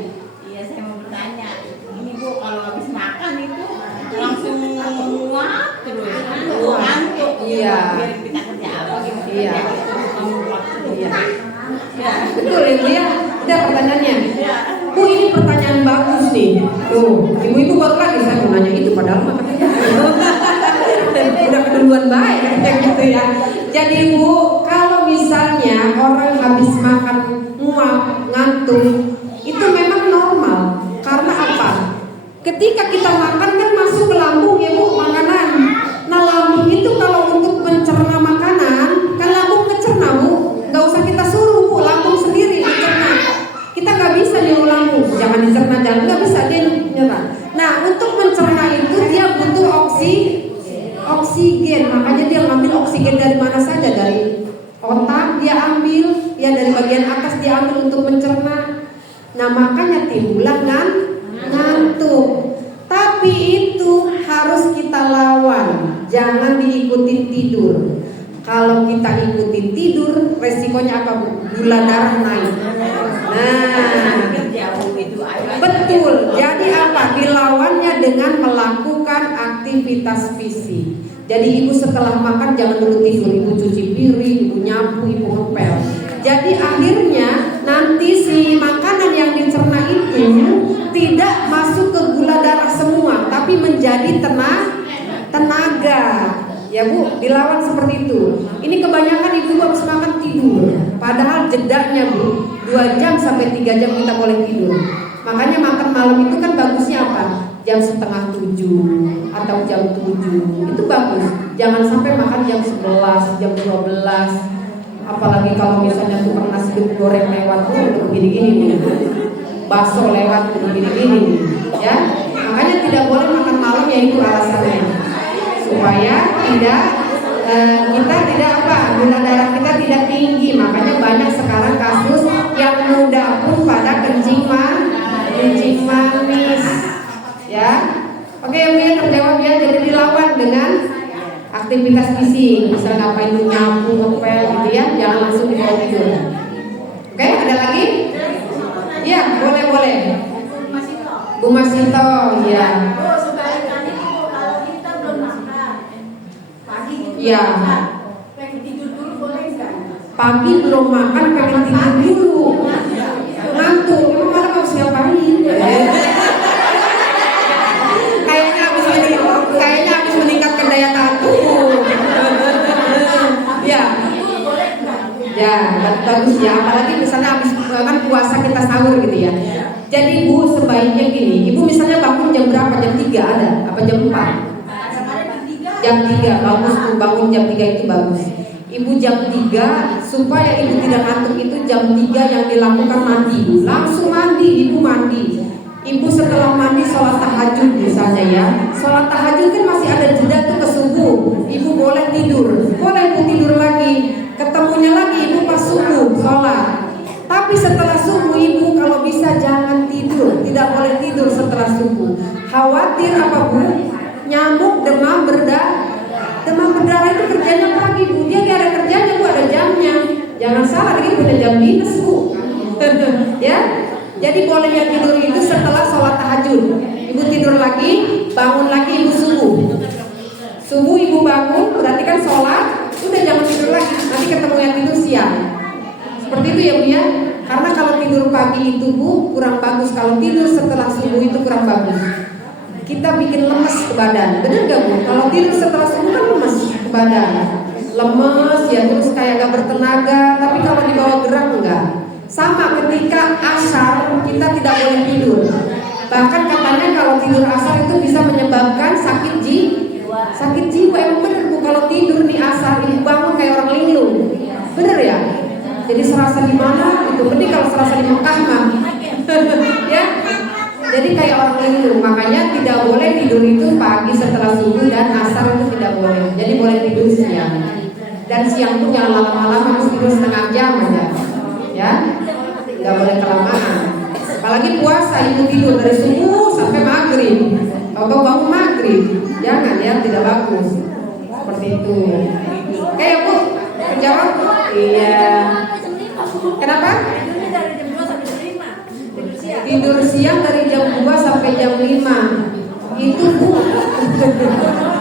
Iya, saya mau bertanya. Ini Bu, kalau habis makan itu langsung menguap terus, ngantuk. Iya. Biar kita kerja apa gitu. Iya. Menguap terus. Iya. Ya. Betul Ibu ya. Udah pertanyaannya. Bu, ini pertanyaan bagus nih. Tuh, ibu-ibu baru lagi saya mau nanya itu padahal mah katanya. Udah keduluan baik kayak gitu ya. Jadi Bu, kalau misalnya orang habis makan muak, ngantuk, itu memang normal. Karena apa? Ketika kita makan kan masuk ke lambung ya Bu, makanan. Nah lambung itu kalau untuk mencerna makanan, kan lambung mencerna Bu. Gak usah kita suruh Bu, lambung sendiri mencerna. Kita gak bisa nyuruh lambung, jangan dicerna, jangan, gak bisa dia nyerah. Nah untuk mencerna itu dia butuh oksigen, makanya dia ngambil oksigen dari mana saja, dari otak dia ambil, ya dari bagian atas dia ambil untuk mencerna. Nah makanya timbullah ngantuk. Tapi itu harus kita lawan, jangan diikutin tidur. Kalau kita ikutin tidur, resikonya apa Bu? Gula darah naik. Nah, Jauh itu ayo. betul. Jadi apa? Dilawannya dengan melakukan aktivitas fisik. Jadi ibu setelah makan jangan dulu tidur, ibu cuci piring, ibu nyapu, ibu ngepel. Jadi akhirnya nanti si makanan yang dicerna itu tidak masuk ke gula darah semua, tapi menjadi tenaga. Ya Bu, dilawan seperti itu. Ini kebanyakan ibu habis makan tidur. Padahal jedanya Bu, 2 jam sampai 3 jam kita boleh tidur. Makanya makan malam itu kan bagusnya apa? Jam 6:30 atau jam 7. Itu bagus. Jangan sampai makan jam 11, jam 12. Apalagi kalau misalnya tukang nasi goreng lewat, udah begini-gini nih. Bakso lewat begini-gini nih. Ya. Makanya tidak boleh makan malam, ya itu alasannya. Supaya kita tidak gula darah kita tidak tinggi. Makanya banyak sekarang kasus yang muda pun pada kencing manis. Ya, oke Bu ya, terjawab ya. Jadi dilawan dengan aktivitas fisik. Misal ngapain tuh nyapu, ngepel gitu ya. Jangan langsung dibawa tidur. Oke, ada lagi? Ya, boleh. Bu Masito, ya. Kalau kita belum makan pagi gitu, Iya. pengen tidur dulu boleh nggak? Pagi belum makan pengen tidur dulu. Ngantuk, emang malam harus ngapain? Kayaknya habis meningkatkan daya tahan tubuh. Ya. bagus ya, apalagi misalnya habis kan puasa kita sahur gitu ya. Jadi Bu sebaiknya gini, Ibu misalnya bangun jam berapa? Jam 3 ada? Apa jam 4? Jam 3 bagus tuh, bangun jam 3 itu bagus. Ibu jam 3 supaya Ibu tidak ngantuk itu jam 3 yang dilakukan mandi. Langsung mandi, Ibu mandi. Ibu setelah mandi sholat tahajud misalnya ya. Sholat tahajud kan masih ada jeda tuh ke subuh. Ibu boleh tidur, boleh Ibu tidur lagi. Ketemunya lagi Ibu pas subuh sholat. Tapi setelah subuh Ibu kalau bisa jangan tidur. Tidak boleh tidur setelah subuh. Khawatir apa Bu? Nyamuk, demam berdarah. Demam berdarah itu kerjanya pagi Bu. Dia gak ada kerjanya Bu, ada jamnya. Jangan salah, dia punya jam minus Bu. Ya. Jadi bolehnya tidur itu setelah sholat tahajud. Ibu tidur lagi, bangun lagi Ibu subuh. Subuh Ibu bangun, berarti kan sholat. Udah jangan tidur lagi, nanti ketemu yang tidur siang. Seperti itu ya Bu ya. Karena kalau tidur pagi itu Bu kurang bagus. Kalau tidur setelah subuh itu kurang bagus. Kita bikin lemes ke badan. Bener gak Bu? Kalau tidur setelah subuh kan lemes ke badan. Lemes ya, terus kayak gak bertenaga. Tapi kalau dibawa gerak enggak. Sama ketika asar kita tidak boleh tidur. Bahkan katanya kalau tidur asar itu bisa menyebabkan sakit jiwa. Sakit jiwa emang bener Bu. Kalau tidur nih asar Ibu bangun kayak orang linglung. Bener ya? Jadi serasa di mana gitu. Mending kalau serasa di Mekah mah. Ya. Jadi kayak orang linglung. Makanya tidak boleh tidur itu pagi setelah subuh dan asar itu tidak boleh. Jadi boleh tidur siang. Dan siang pun jangan lama-lama, harus tidur setengah jam aja. Ya, nggak boleh kelamaan. Apalagi puasa Ibu tidur dari subuh sampai maghrib. Atau bangun maghrib, jangan ya, tidak bagus. Seperti itu. Kayak Bu, menjawab? Iya. Kenapa? Tidur siang dari jam 2 sampai jam 5. Itu Bu.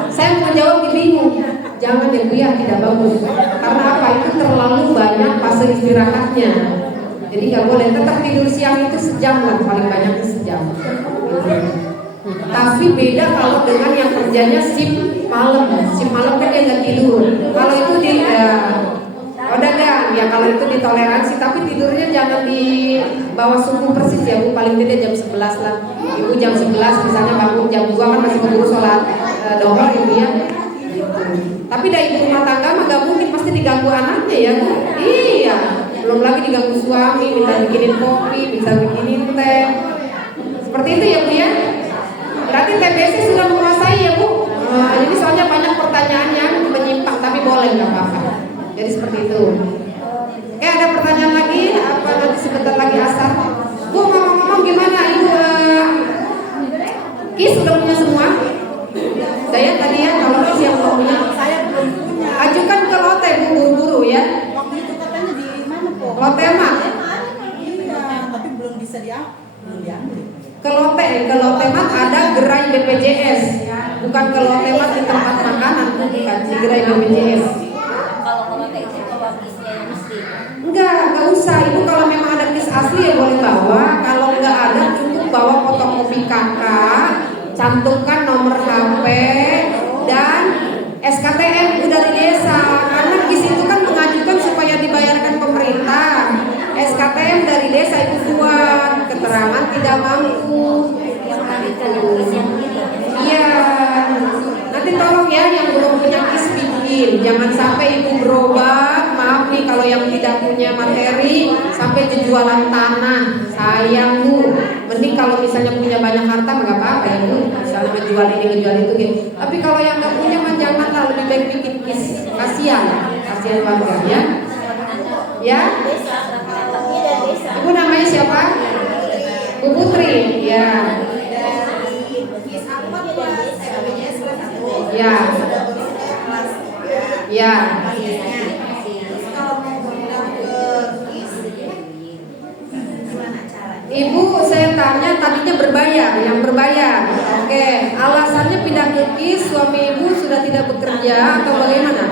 Saya mau jawab bingung. Jangan ya Bu ya, tidak bagus. Karena apa? Itu terlalu banyak fase istirahatnya. Jadi nggak boleh. Tetap tidur siang itu sejam lah, paling banyak itu sejam. Tapi beda kalau dengan yang kerjanya shift malam. Shift malam kan dia nggak tidur. Kalau itu di dagang ya, kalau itu ditoleransi. Tapi tidurnya jangan di bawah subuh persis ya Bu. Paling tidak jam 11 lah. Ibu jam 11 misalnya bangun jam 2 kan masih keburu sholat dohor Ibu ya. Tapi dari ibu rumah tangga mah gak mungkin, pasti diganggu anaknya ya Bu. Iya, belum lagi diganggu suami, minta bikinin kopi, minta bikinin teh. Seperti itu ya Bu ya. Berarti TBC sudah menguasai ya Bu. Ini soalnya banyak pertanyaan yang menyimpang, tapi boleh gak apa-apa. Jadi seperti itu. Oke, ada pertanyaan lagi? Apa nanti sebentar lagi asar? Bu mau ngomong gimana Ibu? Kis sudah punya semua? Saya tadi ya, kalau yang belum punya, Saya belum punya. ajukan ke lote Bu, buru-buru ya. Waktu itu katanya di mana kok? Lote mah Iya, tapi belum bisa diambil. ke lote mah ada gerai BPJS, bukan ke lote mah di tempat makanan, bukan di gerai BPJS. Kalau itu bawa kisnya yang mesti. Enggak usah Ibu. Kalau memang ada kis asli ya boleh bawa. Kalau enggak ada cukup bawa fotokopi kakak, cantumkan nomor HP dan SKTM dari desa. Karena KIS itu kan mengajukan supaya dibayarkan pemerintah. SKTM dari desa Ibu buat keterangan tidak mampu. Iya. Nanti tolong ya yang belum punya KIS bikin. Jangan sampai Ibu berobat. Maaf nih kalau yang tidak punya materi sampai jualan tanah. Sayang Bu. Mending kalau misalnya punya banyak harta nggak apa-apa ya Bu. Misalnya menjual ini, menjual itu gitu. Tapi kalau yang nggak punya mah janganlah, lebih baik bikin KIS. Kasihan warga ya. Ya. Ibu namanya siapa? Bu Putri. Ya. Ya. Ya. Ibu saya tanya tadinya berbayar, yang berbayar. Oke, alasannya pindah ke KIS, suami ibu sudah tidak bekerja atau bagaimana?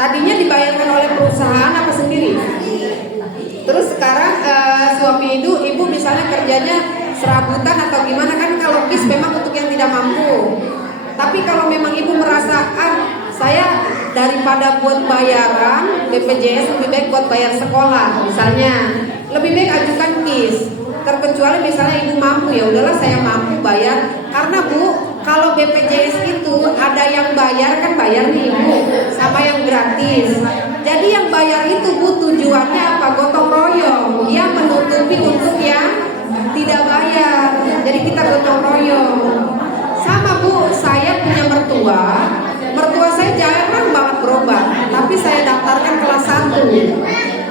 Tadinya dibayarkan oleh perusahaan apa sendiri? Terus sekarang suami ibu misalnya kerjanya serabutan atau gimana, kan kalau KIS memang untuk yang tidak mampu. Tapi kalau memang ibu merasa saya daripada buat bayaran BPJS lebih baik buat bayar sekolah misalnya, lebih baik ajukan KIS. Terkecuali misalnya ibu mampu, ya udahlah saya mampu bayar. Karena Bu, kalau BPJS itu ada yang bayar kan bayar nih Bu, sama yang gratis. Jadi yang bayar itu Bu tujuannya apa? Gotong royong, dia menutupi untuk yang tidak bayar. Jadi kita gotong royong. Sama Bu, saya punya mertua saya jarang banget berobat, tapi saya daftarkan kelas 1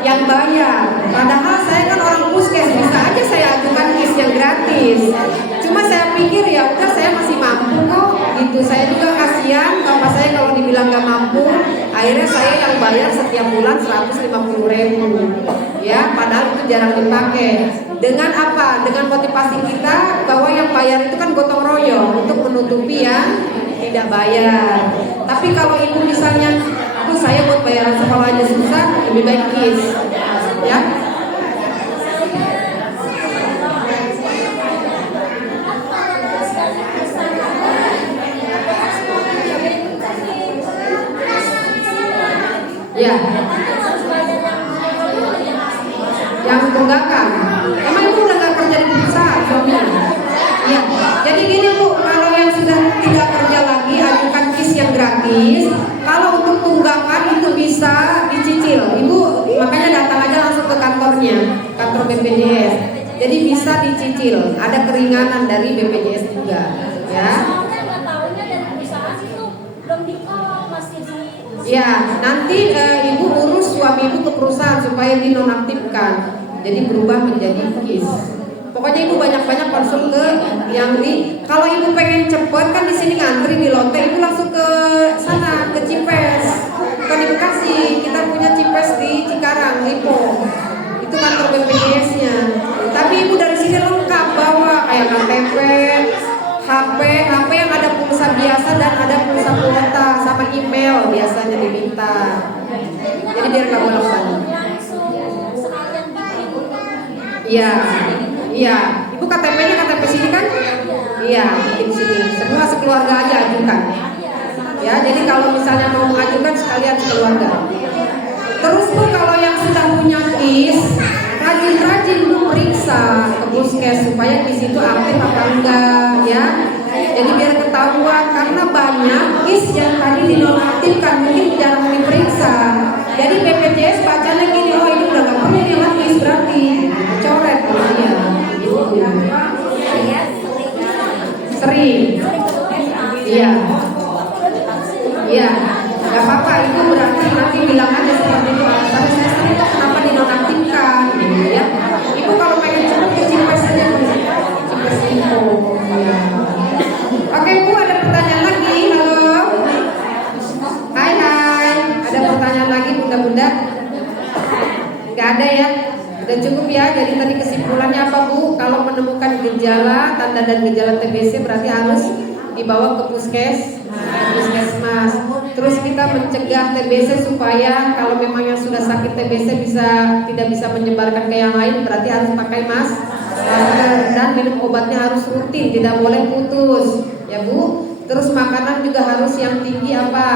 yang bayar. Padahal saya kan orang puskes, bisa aja saya ajukan KIS yang gratis. Cuma saya pikir ya udah saya masih mampu kok gitu. Saya juga kasihan bapak saya kalau dibilang gak mampu. Akhirnya saya yang bayar setiap bulan 150.000. Ya, padahal itu jarang dipakai. Dengan apa? Dengan motivasi kita bahwa yang bayar itu kan gotong royong untuk menutupi yang tidak bayar. Tapi kalau ibu misalnya, aduh saya buat bayaran sekolah aja susah, lebih baik KIS. Ya. Ya. Yang tunggakan. Emang ibu udah gak kerja di perusahaan suaminya? Ya. Jadi gini Bu, kalau yang sudah tidak kerja lagi ajukan KIS yang gratis. Kalau untuk tunggakan itu bisa dicicil. Ibu makanya datang aja langsung ke kantornya, kantor BPJS. Jadi bisa dicicil. Ada keringanan dari BPJS juga. Ya. Ya, nanti ibu urus suami ibu ke perusahaan supaya dinonaktifkan. Jadi berubah menjadi KIS. Pokoknya ibu banyak-banyak konsul ke yang di. Kalau ibu pengen cepet kan di sini ngantri di Lotte, ibu langsung ke sana ke Cipes. Bukan di Bekasi, kita punya Cipes di Cikarang, Lipo. Itu kantor BPJS-nya. Tapi ibu dari sini lengkap bawa kayak KTP, HP yang ada pulsa biasa dan ada pulsa kuota sama email biasanya diminta. Jadi biar nggak bolak-balik. Iya, iya. Ibu KTP-nya KTP sini kan? Iya, di sini. Semua sekeluarga aja ajukan. Ya, jadi kalau misalnya mau mengajukan sekalian sekeluarga. Terus Bu, kalau yang sudah punya KIS, rajin-rajin Bu periksa ke puskes supaya di situ aktif apa enggak, ya. Jadi biar ketahuan, karena banyak KIS yang tadi dinonaktifkan mungkin jarang diperiksa. Jadi BPJS bacanya gini, oh ini udah gak perlu nih lagi KIS berarti coret dia. Gitu. Sering. Iya. Iya. Gak apa-apa, itu berarti nanti bilang aja seperti itu. Alasannya saya sering kok kenapa dinonaktifkan, gitu ya. Ibu kalau pengen cepet ke Cipes aja dulu. Cipes info. Ya. Oke Bu, ada pertanyaan lagi? Halo. Hai. Ada pertanyaan lagi bunda-bunda? Gak ada ya? Udah cukup ya. Jadi tadi kesimpulannya apa Bu? Kalau menemukan gejala, tanda dan gejala TBC berarti harus dibawa ke puskesmas. Terus kita mencegah TBC supaya kalau memang yang sudah sakit TBC tidak bisa menyebarkan ke yang lain, berarti harus pakai masker dan minum obatnya harus rutin, tidak boleh putus, ya Bu. Terus makanan juga harus yang tinggi apa?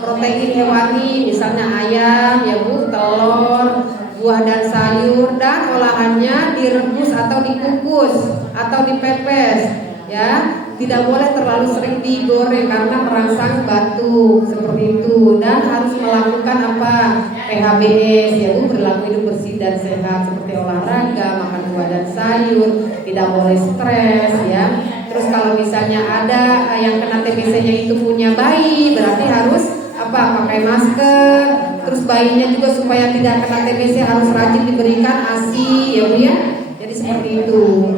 Protein hewani, misalnya ayam, ya Bu, telur, buah dan sayur, dan olahannya direbus atau dikukus atau dipepes, ya. Tidak boleh terlalu sering digoreng karena merangsang batu seperti itu. Dan harus melakukan apa? PHBS, ya Bu, berlaku hidup bersih dan sehat seperti olahraga, makan buah dan sayur, tidak boleh stres, ya. Terus kalau misalnya ada yang kena TBC-nya itu punya bayi, berarti harus apa? Pakai masker. Terus bayinya juga supaya tidak kena TBC harus rajin diberikan ASI, ya Bu ya. Jadi seperti itu.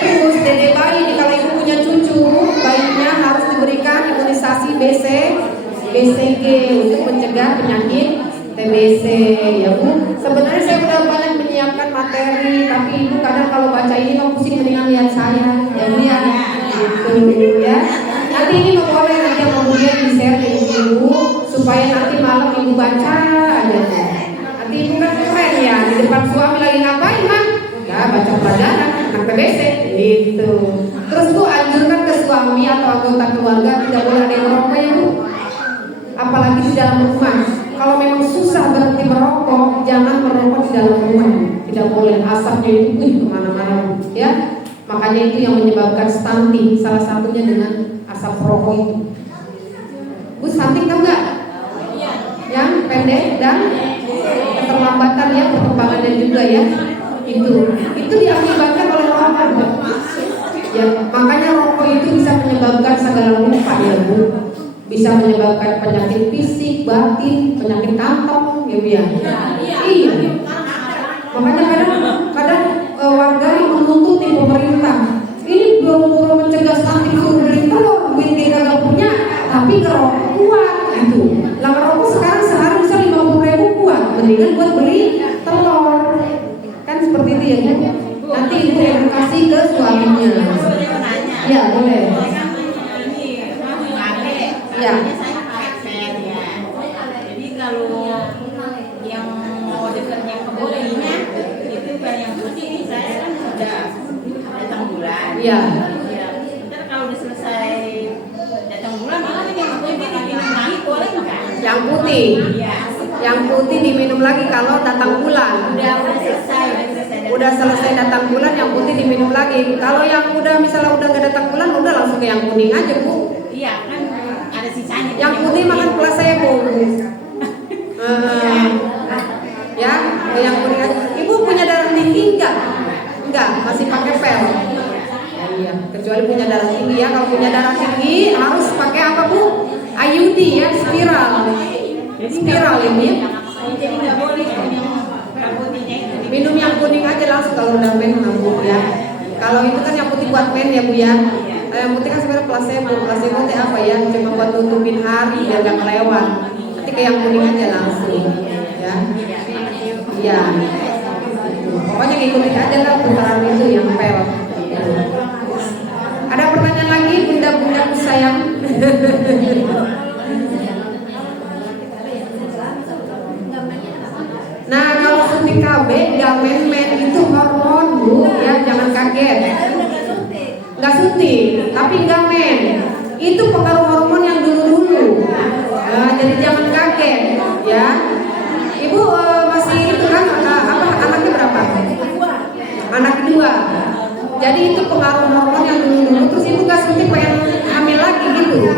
Terus dede bayi, kalau ibu punya cucu, bayinya harus diberikan imunisasi BCG untuk mencegah penyakit TBC, ya Bu. Sebenarnya saya udah banyak menyiapkan materi, tapi ibu kadang kalau baca ini kok pusing, mendingan lihat saya, ya Bu ya. Gitu ya. Nanti ini boleh nanti kemudian di-share ke ibu supaya nanti malam ibu baca aja. Nanti ibu kan keren ya, di depan suami lagi ngapain Mak? Ya baca pelajaran anak TBC gitu. Terus Bu, anjurkan ke suami atau anggota keluarga tidak boleh ada yang merokok ya Bu. apalagi di dalam rumah. Kalau memang susah berhenti merokok, jangan merokok di dalam rumah. Tidak boleh, asapnya itu kemana-mana, ya. Makanya itu yang menyebabkan stunting, salah satunya dengan asap rokok itu. Bu, stunting tahu nggak? Yang pendek dan keterlambatan ya perkembangannya juga ya. Itu diakibatkan oleh rokok. Ya, makanya rokok itu bisa menyebabkan segala rupa ya Bu. Bisa menyebabkan penyakit fisik, batin, penyakit kantong, ya Bu ya. Iya. Makanya kadang warga yang menuntut pemerintah. Ini belum mencegah stunting suruh beli telur, duit dia kagak punya, tapi ngerokok kuat gitu. Lah ngerokok sekarang sehari bisa 50.000 kuat, mendingan buat beli telur. Kan seperti itu ya Bu. Nanti Ibu edukasi ke suaminya. Ya boleh. Ya. Saya pakai sen ya. Jadi kalau yang mau dekatnya ke bodinya itu kan yang putih ini saya kan sudah datang bulan. Iya. Ya. Ntar kalau udah selesai datang bulan malah ini yang putih diminum lagi boleh nggak? Yang putih. Iya. Yang putih diminum lagi kalau datang bulan. Udah selesai. Udah selesai datang bulan, yang putih diminum lagi. Kalau yang misalnya udah nggak datang bulan, udah langsung ke yang kuning aja Bu. Iya kan ada sisanya. Yang putih makan placebo. Ya, yang kuning aja. Ibu punya darah tinggi enggak? Enggak, masih pakai pel. Iya, kecuali punya darah tinggi ya. Kalau punya darah tinggi harus pakai apa Bu? IUD ya, spiral. Spiral ini. Jadi nggak boleh yang putihnya itu. Minum yang kuning aja langsung kalau udah men Bu ya. Kalau itu kan yang putih buat men ya Bu ya. Yang putih kan sebenarnya placebo. Placebo itu apa ya? Cuma buat nutupin hari biar gak kelewat. Nanti kayak yang kuning aja langsung ya. Iya. Pokoknya ngikutin aja lah putaran itu yang pel. Ada pertanyaan lagi bunda-bundaku sayang? Nah kalau suntik KB nggak men-men itu hormon Bu ya, jangan kaget. Nggak suntik, tapi nggak men. Itu pengaruh hormon yang dulu-dulu. Nah, jadi jangan kaget ya. Ibu masih itu kan anaknya berapa? Anak kedua. Jadi itu pengaruh hormon yang dulu-dulu. Terus ibu nggak suntik pengen hamil lagi gitu.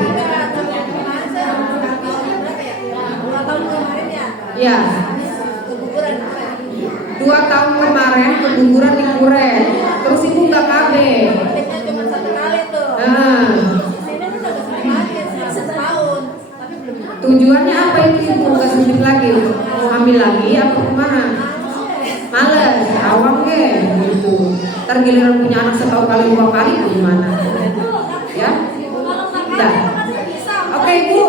Ya. 2 tahun kemarin keguguran di Kuren. Terus ibu nggak KB. Tujuannya apa itu ibu nggak suntik lagi? Mau hamil lagi apa kemana? Males, awam ke gitu. Ntar giliran punya anak setahun kali 2 kali gimana? Ya? Udah. Oke Ibu.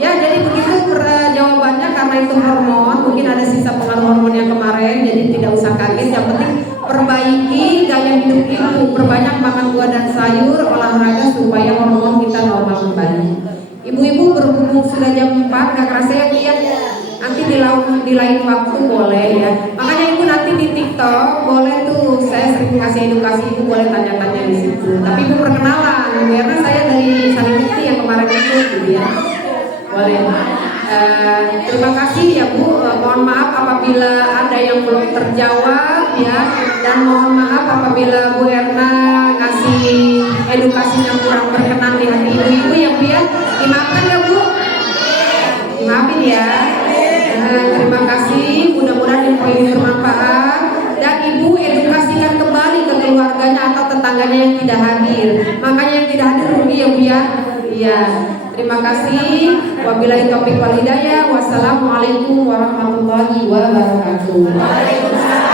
Ya jadi begitu jawabannya, karena itu hormon. Mungkin ada sisa pengaruh hormon yang kemarin, jadi tidak usah kaget. Yang penting perbaiki gaya hidup ibu, perbanyak makan buah dan sayur, olahraga supaya hormon kita normal kembali. Ibu-ibu berhubung sudah jam 4, gak kerasa ya Bu ya? Nanti di lain waktu boleh ya. Makanya ibu nanti di TikTok boleh tuh, saya sering kasih edukasi, ibu boleh tanya-tanya di situ. Tapi ibu perkenalan, karena saya dari Salimukti yang kemarin itu gitu ya. Boleh. Terima kasih ya Bu. Mohon maaf apabila ada yang belum terjawab ya, dan mohon maaf apabila Bu Erna ngasih edukasi yang kurang berkenan di hati ibu-ibu ya Bu ya. Dimaafkan ya Bu. Dimaafin ya. Terima kasih. Mudah-mudahan info ini bermanfaat dan ibu edukasikan kembali ke keluarganya atau tetangganya yang tidak hadir. Makanya yang tidak hadir rugi ya Bu ya. Iya. Terima kasih. Wabillahi taufiq wal hidayah. Wassalamualaikum warahmatullahi wabarakatuh.